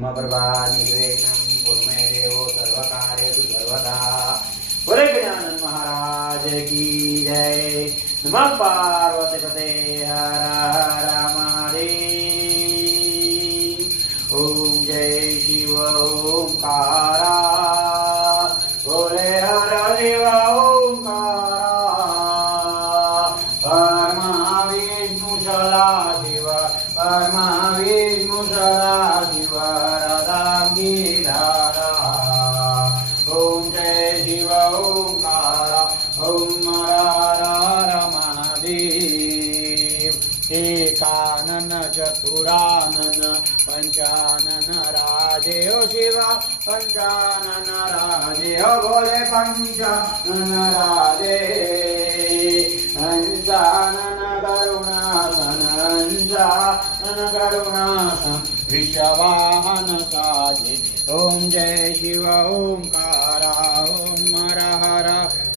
मम प्रभा निर्विघ्नं कुरु मे देवो सर्वकार्येषु सर्वदा। बोले गजानन महाराज की जय। नमः पार्वती पते हर हर महादेव। ओम जय शिव ओंकारा बोले हर शिव ओंकारा। परमाविष्णु सदाशिव परमाविष्णु सदाशिव हरदांगीधारा। ओम जय शिव ओंकारा ओम हर हर महादेव। एकानन चतुरानन पंचानन राजे हो शिवा पंचानन राजे हो भोले पंचानन राजे। पंचानन करुणासन पंचानन करुणासन वृषवाहन साजे। ओम जय शिव ओंकारा ओम